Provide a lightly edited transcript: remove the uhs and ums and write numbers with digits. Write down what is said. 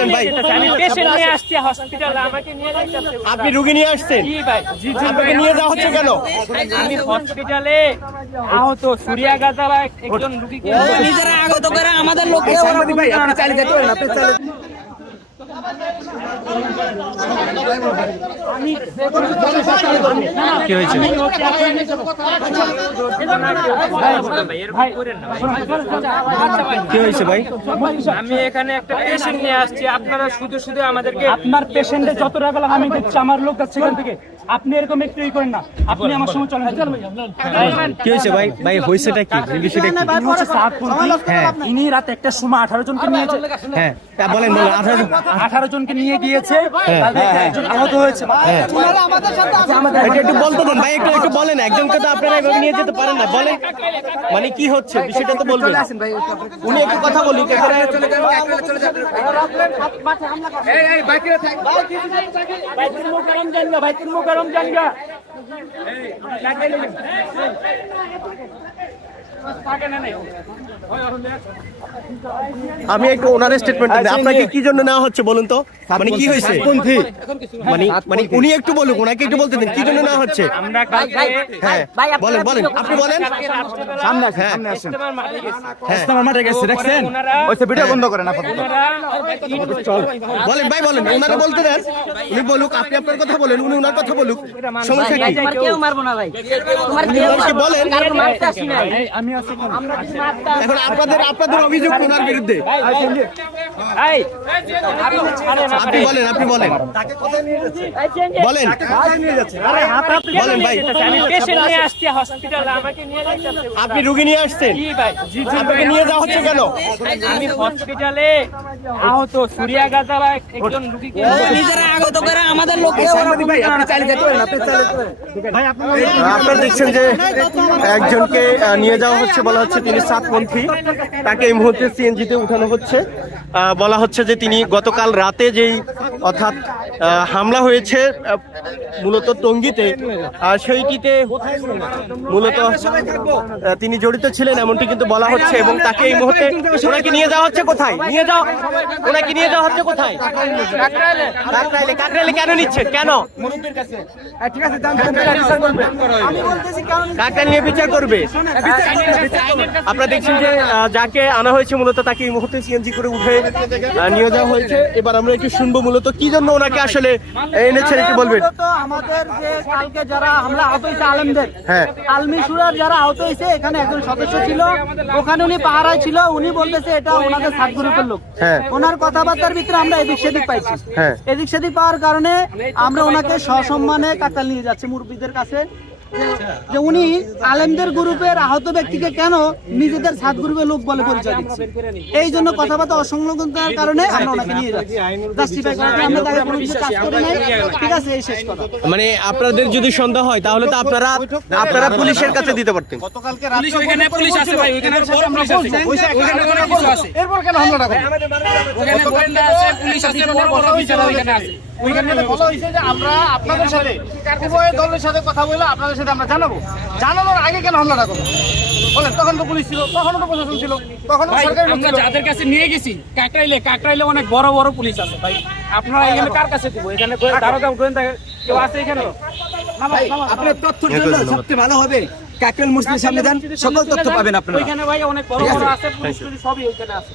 বলেন ভাই। আমি পেশেন্ট নিয়ে আসছি হসপিটালে, আমাকে নিয়ে যাচ্ছে। আপনি রোগী নিয়ে আসছেন? জি ভাই। আপনাকে নিয়ে যাওয়া হচ্ছে কেন? আমি হসপিটালে আহত সুরিয়াগাতারা একজন রোগীকে নিজেরা আগত করে আমাদের লোককে ভাই আপনি চালিয়ে যেতে পারেন, আপনি চালিয়ে কি হয়েছে? কি হয়েছে ভাই? আমি এখানে একটা পেশেন্ট নিয়ে আসছি, আপনারা শুধু শুধু আমাদেরকে আপনার পেশেন্টে যত টাকা লাগে আমি দিচ্ছি, আমার লোক যাচ্ছে এখান থেকে। আপনি এরকম একটু করেন না, আপনি আমার সঙ্গে চলেন। কি হয়েছে ভাই? ভাই হয়েছেটা কি? বিষয়টা কি? হ্যাঁ, ইনি রাত 1টার সময় 18 জনকে নিয়েছে। হ্যাঁ বলেন বলেন। 18 জনকে নিয়ে গিয়েছে, একজন আহত হয়েছে। একটু বলতে দেন ভাই, একটু বলেন। একজনকে তো আপনারা এভাবে নিয়ে যেতে পারেন না, বলেন মানে কি হচ্ছে বিষয়টা তো বলবেন। উনি একটু কথা বলি। আমি একটু ওনার স্টেটমেন্ট দিই। আপনাকে কি জন্য নেওয়া হচ্ছে বলুন তো, মানে কি হয়েছে? মানে উনি একটু বলুন, ওনাকে একটু বলতে দিন কি জন্য নেওয়া হচ্ছে। আমরা কালকে হ্যাঁ বলেন বলেন, আপনি বলেন। সামনে আসেন। ইস্তেমার মাঠে গেছে, দেখছেন? ওইসব ভিডিও বন্ধ করেন আপাতত। বলেন ভাই বলেন, ওনাকে বলতে দেন, উনি বলুক। আপনি আপনার কথা বলেন, উনি ওনার কথা বলুক, সমস্যা কি? তোমার কেউ মারবো না ভাই, তোমার কেউ ওনাকে বলেন। কারণ মারতে আসি না আমি আছি। এখন আপনাদের অভিযোগ ওনার বিরুদ্ধে। আপনি বলেন বলেন বলেন ভাই। আমি পেশেন্ট নিয়ে আসছি হসপিটালে, আমাকে নিয়ে যাচ্ছে। আপনি রোগী নিয়ে আসছেন? জি ভাই। আপনাকে নিয়ে যাওয়া হচ্ছে কেন? আমি হসপিটালে আহত সুরিয়াগাতারা একজন রোগীকে নিজেরা আগত করে আমাদের লোককে আপনারা দেখছেন যে একজনকে নিয়ে যাওয়া হচ্ছে, বলা হচ্ছে তিনি সাতপন্থী। তাকে এই মুহূর্তে সিএনজিতে উঠানো হচ্ছে। বলা হচ্ছে যে তিনি গতকাল রাতে যেই অর্থাৎ হামলা হয়েছে মূলত টঙ্গীতে, সেইটিতে মূলত তিনি জড়িত ছিলেন এমনটি কিন্তু বলা হচ্ছে। এবং তাকে এই মুহূর্তে ওনাকে নিয়ে যাওয়া হচ্ছে কোথায়? ওনাকে নিয়ে যাওয়া হচ্ছে কোথায়? কাকরাইলে কেন নিচ্ছেন? কেন কাকরাইল নিয়ে বিচার করবে? আপনারা দেখছেন যে যাকে আনা হয়েছে মূলত তাকে এই মুহূর্তে সিএনজি করে উঠে নিয়ে যাওয়া হয়েছে। এবার আমরা একটু শুনবো মূলত কি জন্য ওনাকে আসলে এনেছেন, একটু বলবেন। আমাদের যে কালকে যারা হামলা আহত হয়েছে আলেমদের, হ্যাঁ আলমিশুরার যারা আহত হয়েছে, এখানে একজন সদস্য ছিল, ওখানে উনি পাহারায় ছিল। উনি বলতেছে এটা ওনাদের সাত গ্রুপের লোক। হ্যাঁ। ওনার কথাবার্তার ভিতরে আমরা এদিক সেদিক পাইছি। হ্যাঁ। এদিক সেদিক পাওয়ার কারণে আমরা ওনাকে সসম্মানে কাকরাইল নিয়ে যাচ্ছি মুরব্বীদের কাছে, যে উনি আলেমদের গ্রুপের আহত ব্যক্তিকে কেন নিজেদের সাত গ্রুপের লোক বলে পরিচয় দিচ্ছে। এই জন্য কথাবার্তা অসংলগ্নতার কারণে আমরা ওনাকে নিয়ে যাচ্ছি। জাস্টিফাই করার জন্য আমরা তাকে কোনো কিছু কাজ করি নাই। ঠিক আছে, এই শেষ কথা। মানে আপনাদের যদি সন্দেহ হয় তাহলে তো আপনারা পুলিশের কাছে দিতে পারতেন। পুলিশ ওখানে পুলিশ আছে ভাই, ওখানে বড় পুলিশ আছে, ওখানে অনেক কিছু আছে। এরপর কেন হামলাটা করলেন? ওখানে গোয়েন্দা আছে, পুলিশ আছে, বড় বড় অফিসার ওখানে আছে। ওইখানে বলা হয়েছে যে আমরা আপনাদের সাথে উভয় দলের সাথে কথা বলে আপনাদের সাথে আমরা জানাবো। জানানোর আগে কেন হামলাটা করবো বলেন? তখন তো পুলিশ ছিল, তখনও তো প্রশাসন ছিল, তখনও সরকারি লোক ছিল। আমরা যাদের কাছে নিয়ে গেছি কাকরাইলে অনেক বড় বড় পুলিশ আছে ভাই। আপনারা এখানে কার কাছে দিব? এখানে দারোগা গোয়েন্দা কেউ আছে এখানে? আপনার তথ্যের জন্য সবচেয়ে ভালো হবে কাকরাইল মসজিদের সামনে যান, সকল তথ্য পাবেন আপনারা। ওইখানে ভাই অনেক বড় বড় আছে, পুলিশ সবই ওইখানে আছে।